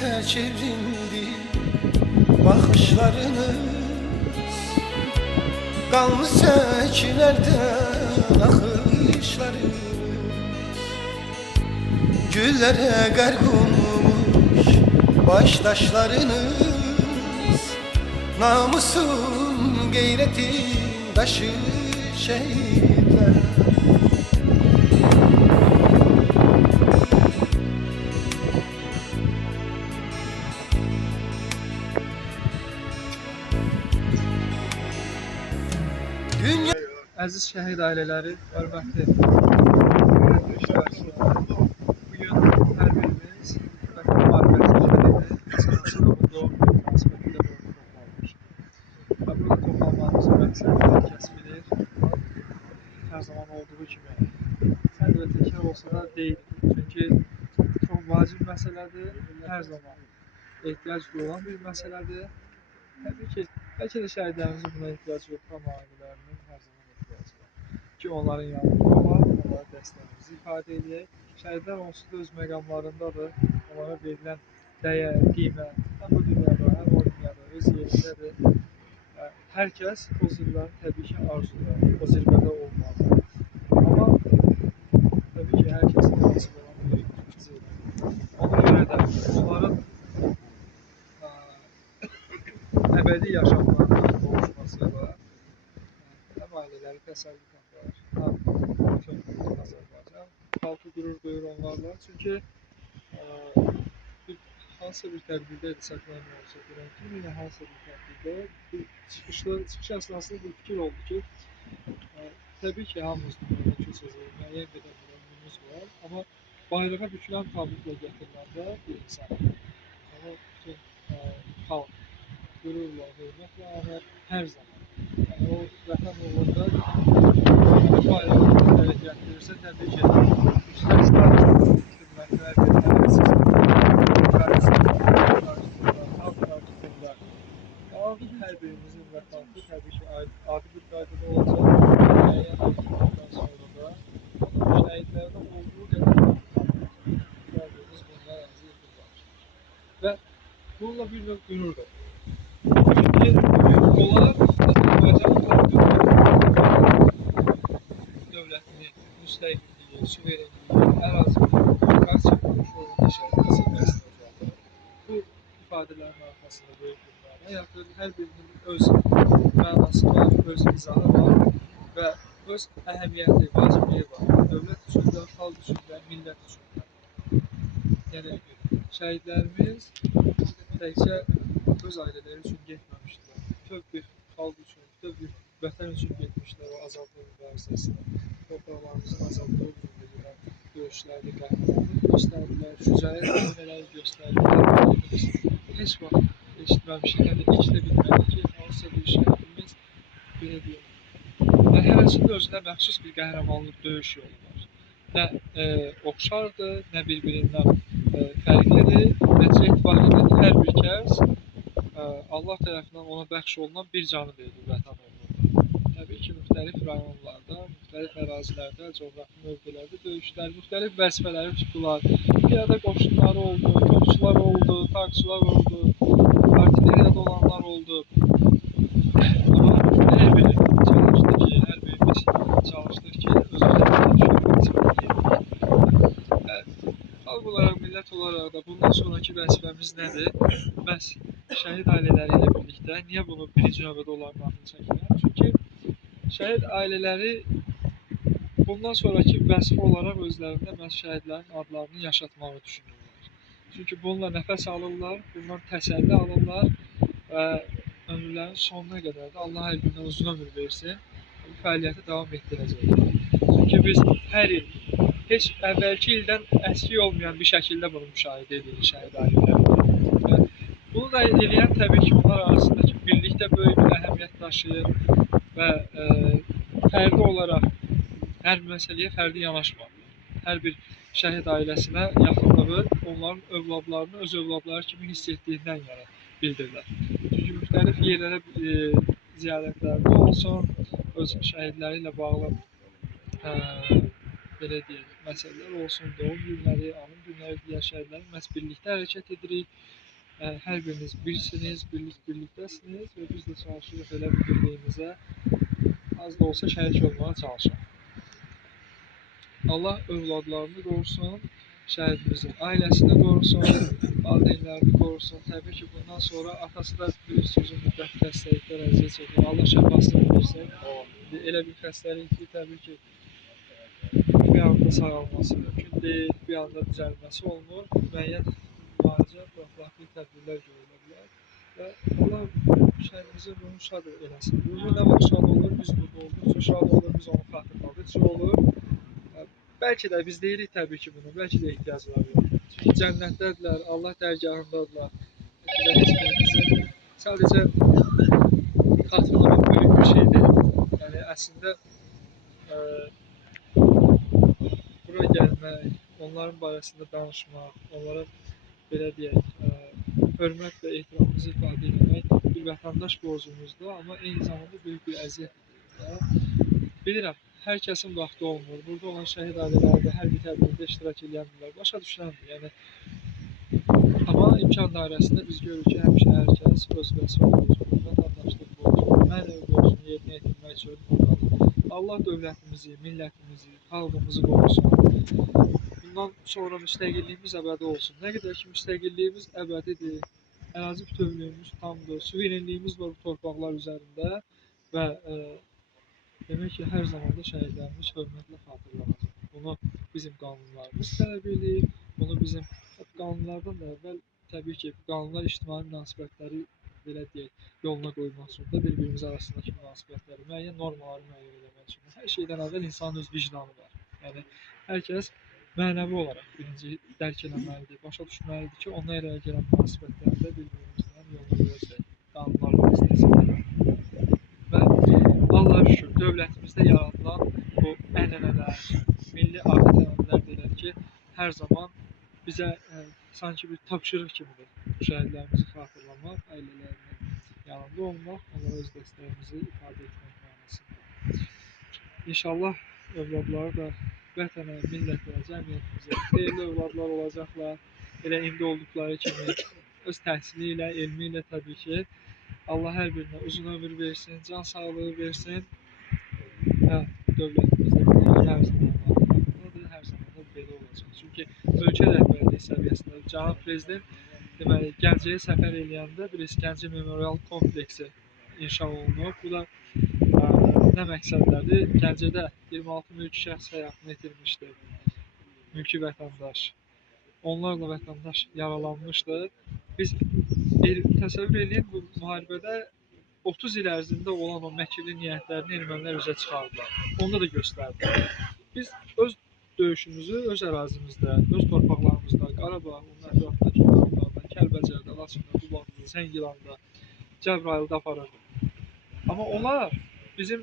hasrete çevrildi bakışlarınız. Kalmış çekilerde akışlarınız. Güllere gark olmuş baştaşlarınız. Namusun gayretin taşı şehitler. Dünya... Əziz şəhid ailələri, hörmətli bugün hər birimiz Vətən müharibəsi şəhidi Sərhəd doğum münasibətində burada toplanmışıq. Və burada toplanmamızın məqsədi hər kəs bilir, hər zaman olduğu kimi sən də təkrar olsa da deyil. Çünki çox vacib məsələdir, hər zaman ehtiyac duyulan bir məsələdir. Təbii ki, bəlkə də şəhidlərimizin buna ehtiyacı yoxdur, amma ailələrinin hər zaman ehtiyacı var. Ki onların yanında olan, onlara dəstəyimizi ifadə edək. Şəhidlər onsuz da öz məqamlarındadır. Onlara verilən dəyər, qiymət, həm bu dünyada, həm o dünyada öz yerindədir. Hər kəs o zirvəni təbii ki arzulayır, o zirvədə olmalı. Amma təbii ki, hər kəsin nasib olan bir zirvə. Ona görə də onların əbədi yaşamlarına qovuşması var. Həm ailələri təsəlli tapar, həm bütün Azərbaycan xalqı qürur duyur onlarla. Çünki hansısa bir tədbirdə idi, saxlanmıyor olsa görən yine hansısa bir tədbirdə çıxış əsnasında bir fikir oldu ki, təbii ki hamımız dünyada köçəcəyik, müəyyən qədər bir ömrümüz var, amma bayrağa bükülən tabutla gətiriləndə bir insan, onu bütün xalq gururla, hürmətlə anar hər zaman. Yəni o vətən uğrunda bayrağı tərəf gətirirsə, təbii ki, müstəsna xidmətlər verilməsiz, xalq tarixində hər birimizin və xalqı təbii ki, adi bir qaydada olacaq. Müəyyən bir sonra da şəhidlərdə olduğu qədər hər birimiz bundan azı yıxılır. Və bununla bir növ qürur da. Çünki onlar Azərbaycan dövlətini, müstəqilliyi, suverenliyi, əraziliyi, qarşı quruluş uğrunda şəhid edilməsini bu ifadələrin arxasında böyük bir məna yatır. Hər birinin öz mənası var, öz izahı var və öz əhəmiyyəti, vacibliyi var. Dövlət üçün də, xalq üçün də, millət üçün də. Yəni şəhidlərimiz təkcə öz ailələri üçün getməmişdilər. Bütöv bir xalq üçün, bütöv bir vətən üçün getmişlər o azadlıq mübarizəsində. Torpaqlarımızın azadlığı uğrunda gedən döyüşlərdə qəhrəmanlıq göstərdilər, şücaət nümunələri göstərdilər. Biz heç vaxt eşitməmişik, yəni ilk də bilmədik ki, hansısa bir şəhidimiz belə deyək. Hərəsində özünə məxsus bir qəhrəmanlıq döyüş yolu var. Nə oxşardır, nə bir-birindən fərqlidir. Nəticə etibarilə hər bir kəs Allah tərəfindən ona bəxş olunan bir canı verir vətən uğrunda. Təbii ki, müxtəlif rayonlarda, müxtəlif ərazilərdə, coğrafi mövqelərdə döyüşlər, müxtəlif vəzifələri tutdular. Piyada qoşunları oldu, topçular oldu, tankçılar oldu, artilleriyada olanlar oldu. Amma hər biri çalışdı ki, hər birimiz çalışdıq ki, özümüzə xalq olaraq, millət olaraq da bundan sonraki vəzifəmiz nədir? Məhz şəhid ailələri ilə birlikdə niyə bunu birinci növbədə onların adını çəkirəm? Çünki şəhid ailələri bundan sonraki vəzifə olaraq özlərində məhz şəhidlərin adlarını yaşatmağı düşünürlər. Çünki bununla nəfəs alırlar, bundan təsəlli alırlar və ömürlərin sonuna qədər də Allah hər birindən uzun ömür versin, bu fəaliyyəti davam etdirəcəklər. Çünki biz hər il heç əvvəlki ildən əski olmayan bir şəkildə bunu müşahidə edirik şəhid ailələrində. Bunu da edən təbii ki, onlar arasındakı birlikdə böyük bir əhəmiyyət daşıyır və fərdi olaraq hər bir məsələyə fərdi yanaşmır. Hər bir şəhid ailəsinə yaxınlığı onların övladlarını öz övladları kimi hiss etdiyindən yana bildirirlər. Çünki müxtəlif yerlərə ziyarətlərdə olsun, öz şəhidləri ilə bağlı belə deyək, məsələlər olsun, doğum günləri, anım günləri digər şeylər, məhz birlikdə hərəkət edirik. Hər biriniz birsiniz, birlikdəsiniz və biz də çalışırıq elə bir birliyimizə az da olsa şərik olmağa çalışaq. Allah övladlarını qorusun, şəhidimizin ailəsini qorusun, valideynlərini qorusun. Təbii ki, bundan sonra atası da bilirsiniz uzun müddət xəstəliklər əziyyət çəkir. Allah şəfasını versin. Elə bir xəstəlik ki, təbii ki, bir anda sağalması mümkün deyil, bir anda düzəlməsi olmur. Müəyyən müalicə, profilaktik tədbirlər görülə bilər. Və Allah şəhidimizin ruhunu şad eləsin. Ruhu nə vaxt şad olur, biz burada olduqca şad olur, biz onu xatırladıqca olur. Bəlkə də biz deyirik təbii ki bunu, bəlkə də ehtiyacları yox. Çünki cənnətdədirlər, Allah dərgahındadılar. Bəlkə də heç birimizin sadəcə xatırlamaq böyük bir şey deyil. Yəni əslində bura gəlmək, onların barəsində danışmaq, onlara belə deyək, hörmət və ehtiramımızı ifadə etmək bir vətəndaş borcumuzdur, amma eyni zamanda böyük bir əziyyətdir. Bilirəm, hər kəsin vaxtı olmur. Burada olan şəhid ailələri də hər bir tədbirdə iştirak edendirlər. Başa düşüləndir. Yəni, amma imkan dairəsində biz görürük ki, həmişə hər kəs öz vəzifə borcunu, vətəndaşlıq borcunu, mənəvi borcunu yerinə yetirmək üçün buradadır. Allah dövlətimizi, millətimizi, xalqımızı qorusun. Bundan sonra müstəqilliyimiz əbədi olsun. Nə qədər ki, müstəqilliyimiz əbədidir, ərazi bütövlüyümüz tamdır, suverenliyimiz var bu torpaqlar üzərində və demək ki, hər zaman da şəhidlərimiz hörmətlə xatırlanacaq. Bunu bizim qanunlarımız tələb edir, bunu bizim qanunlardan da əvvəl təbii ki, qanunlar ictimai münasibətləri belə deyək, yoluna qoymaq üçün də bir-birimiz arasındakı münasibətləri, müəyyən normaları müəyyən etmək üçün. Hər şeydən əvvəl insanın öz vicdanı var. Yəni, hər kəs mənəvi olaraq birinci dərk eləməlidir, başa düşməlidir ki, ona elə gələn münasibətlərdə bir-birimizdən yoluna qoyacaq qanunlarla vasitəsilə. Və Allah'a şükür, dövlətimizdə yaradılan bu ənənələr, milli adət-ənənələr deyilər ki, hər zaman bizə sanki bir tapşırıq kimidir. Şəhidlərimizi xatırlamaq, ailələrinin yanında olmaq, onlara öz dəstəyimizi ifadə etmək mənasında. İnşallah övladları da vətənə, millətə, cəmiyyətimizə xeyirli övladlar olacaqlar. Elə indi olduqları kimi öz təhsili ilə, elmi ilə təbii ki, Allah hər birinə uzun ömür versin, can sağlığı versin. Və dövlətimizdə hər zaman varlıqdadır, hər zaman da belə olacaq. Çünki ölkə rəhbərliyi səviyyəsində Cənab Prezident deməli, Gəncəyə səfər eləyəndə bir Gəncə Memorial kompleksi inşa olunub. Bu da nə məqsədlədir? Gəncədə 26 mülki şəxs həyatını itirmişdi, mülki vətəndaş. Onlarla vətəndaş yaralanmışdı. Biz təsəvvür edin, bu müharibədə 30 il ərzində olan o məkirli niyyətlərini ermənilər üzə çıxardılar. Onda da göstərdi. Biz öz döyüşümüzü öz ərazimizdə, öz torpaqlarımızda, Qarabağ, onun ətrafındakı rayonlarda, Kəlbəcərdə, Laçında, Qubadlı, Zəngilanda, Cəbrayılda aparırdıq. Amma onlar bizim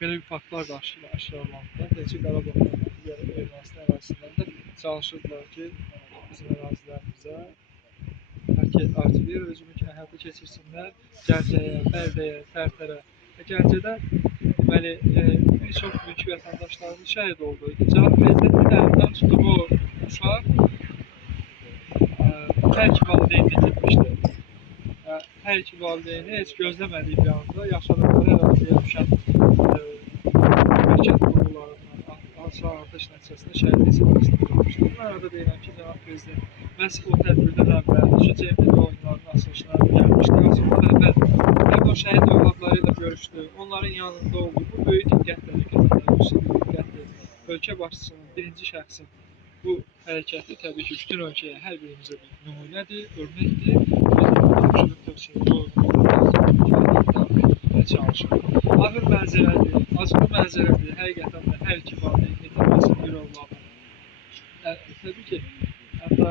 belə bir faktlar da aşkarlandılar. Təkcə Qarabağda, Ermənistan ərazisindən də çalışırdılar ki, bizim ərazilərimizə artilleriya hücumu həyata keçirsinlər. Gəncəyə, Bərdəyə, Tərtərə və Gəncədə deməli, bir çox mülki vətəndaşlarımız şəhid oldu. Cənab Prezidentin əlindən tutduğu o uşaq hər iki valideynini itirmişdi. Hər iki valideyni heç gözləmədiyi bir anda yaşadıkları əraziyə düşən hərəkət qurumlarından açılan atəş nəticəsində şəhidlik səviyyəsində qalmışdır. Bu arada deyirəm ki, Cənab Prezident məhz o tədbirdən əvvəl, şu CMD oyunlarının açılışına gəlmişdi. Açılışdan əvvəl həm o şəhid övladları ilə görüşdü, onların yanında oldu. Bu böyük diqqətlə ölkə başçısının, birinci şəxsin bu hərəkəti təbii ki, bütün ölkəyə, hər birimizə bir nümunədir, örnəkdir. Biz tövsiyədə olmalı çalışır. Ağır mənzərədir, acılı mənzərədir, həqiqətən də hər iki valideyn itirməsi bir övladı. Təbii ki, hətta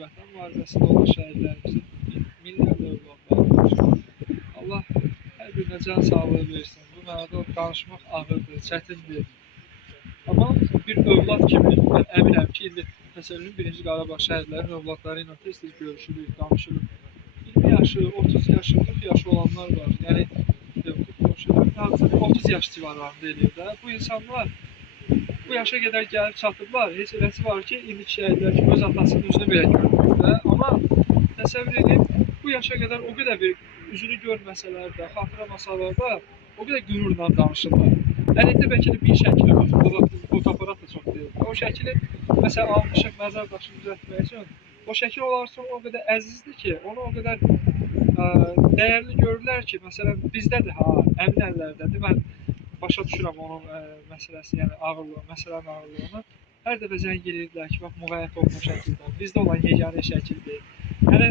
vətən müharibəsində olan şəhidlərimizin minlərlə övladları var. Allah hər birinə can sağlığı versin. Bu mənada danışmaq ağırdır, çətindir. Amma bir övlad kimi, mən əminəm ki, indi təsəvvürün birinci Qarabağ şəhidlərinin övladları ilə tez-tez görüşürük, danışırıq. 20 yaşı, 30 yaşı, 40 yaşı olanlar var. Yəni, 30 30 yaş civarlarında eləyir də. Bu insanlar bu yaşa qədər gəlib çatıblar. Heç eləsi var ki, indiki şəhidlər ki, öz atasının üzünü belə görmür də. Amma təsəvvür edin, bu yaşa qədər o qədər bir üzünü görməsələr də, xatırlamasalar da, o qədər qürurla danışırlar. Əlində bəlkə də bir şəkili var, fotoaparat da çox deyil. O şəkili, məsələn, almışıq məzar daşını düzəltmək üçün, o şəkil onlar üçün o qədər əzizdir ki, onu o qədər dəyərli görürlər ki, məsələn, bizdədir, əmin əllərdədir. Mən başa düşürəm onun məsələsi, yəni ağırlığı, məsələnin ağırlığını. Hər dəfə zəng edirdilər ki, bax, müğayyət olunmuş şəkildə, bizdə olan yeganə şəkildir. Yəni,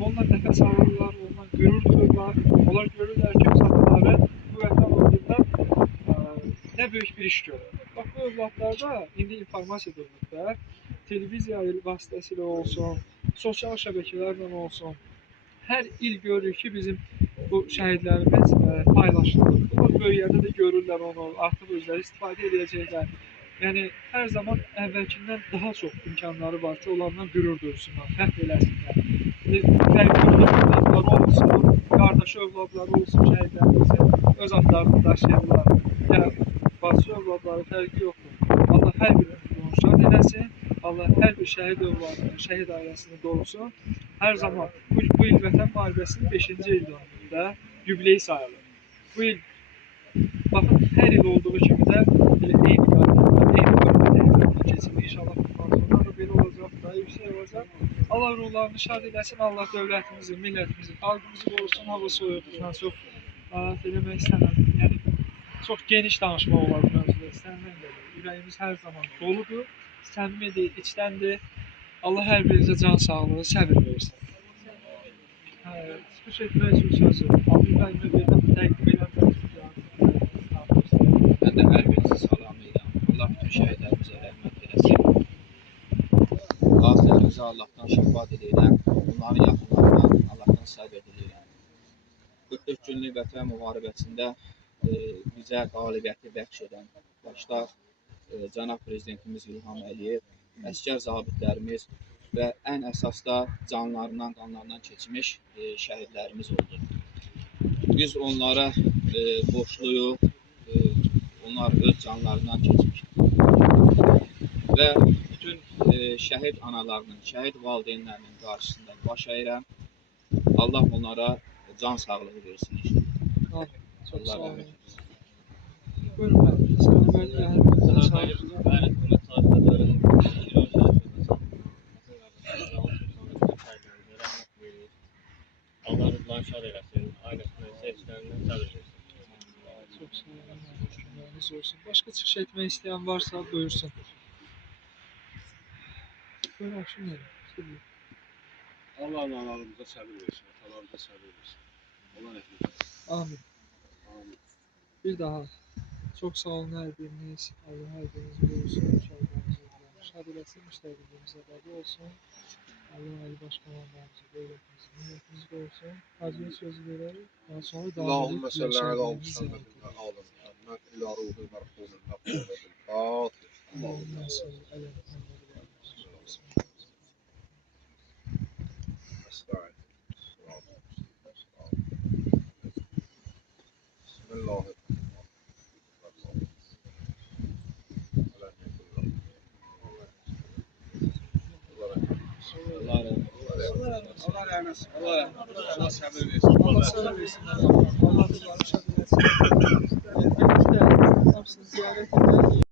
onunla nəfəs alırlar, onunla qürur duyurlar, onlar görürlər ki, övladları bu vətən uğrunda nə böyük bir iş görür. Bax, bu övladlarda indi informasiya dövlətdə, televiziya vasitəsilə olsun, sosial şəbəkələrlə olsun, hər il görürük ki, bizim bu şəhidlərimiz paylaşılır. Bunlar böyüyəndə də görürlər onu, artıq özləri istifadə edəcəklər. Yəni, hər zaman əvvəlkindən daha çox imkanları var ki, onlardan qürur duysunlar, fəxr eləsinlər. Fərqli övladları olsun, qardaşı övladları olsun şəhidlərimizin, öz adlarını daşıyırlar. Yəni, bacı övladları fərqi yoxdur. Allah hər birini şad eləsin, Allah hər bir şəhid övladını, şəhid ailəsini qorusun. Hər zaman bu il Vətən müharibəsinin 5-ci il dönümündə yubileyi sayılır. Bu il, baxın, hər il olduğu kimi də eyni qarşılıqda, eyni hörmət keçirir. İnşallah bundan sonra da belə olacaq, daha yüksək olacaq. Allah ruhlarını şad eləsin, Allah dövlətimizi, millətimizi, xalqımızı qorusun, hava soyuqluğundan çox eləmək istəmirəm. Yəni, çox geniş danışmaq olar bu mövzuda, istənilən gəlir. Ürəyimiz hər zaman doludur, səmimidir, içdəndir. Allah hər birinizə can sağlığı, səbir versin. Çıxış etmək üçün sözü, Abdül Bəyimə verirəm, təqdim edən Mən də hər birinizi salamlayıram. Allah bütün şəhidlərimizə rəhmət eləsin. Qazilərimizə Allahdan şəfa diləyirəm. Bunların yaxınlarından Allahdan səbir diləyirəm. 44 günlük Vətən müharibəsində bizə qalibiyyəti bəxş edən başda Cənab Prezidentimiz İlham Əliyev, əsgər zabitlərimiz və ən əsas da canlarından, qanlarından keçmiş şəhidlərimiz oldu. Biz onlara borçluyuq, onlar öz canlarından keçmiş. Və bütün şəhid analarının, şəhid valideynlərinin qarşısında baş əyirəm. Allah onlara can sağlığı versin. Allah Allah rəhmət eylesin. Buyurun bəli, sənə Allah rızqlarını şad eləsin, ailəsindən, sevdiklərindən səbir versin. Çox sağ olun, günləriniz olsun. Başqa çıxış etmək istəyən varsa, buyursun. Buyurun, akşam verin. Allah analarımıza səbir versin, atalarımıza səbir versin. Allah rəhmət eylesin. Amin. Amin. Bir daha çok sağ olun hər biriniz. Allah hər birinizi qorusun, şəhidlərimizi şad eləsin, müştəqiliyimizə razı olsun. Allah Ali Başkomandanımızı, dövlətimizi, millətimizi qorusun. Hacıya sözü verərik. Daha sonra devam Allahümme edib salli ala şəhidlərimizi Muhammed ziyarət və ala Muhammed ilə ruhu mərhumun haqqı və bil-fatih. Allahümme salli ala Muhammed və ala Estağfirullah. Bismillahirrahmanirrahim. Allah rəhmət eylesin. Allah səbir versin. Allah səbir versin. Allah rızqlarını şad eləsin. Hamısını ziyarət edək.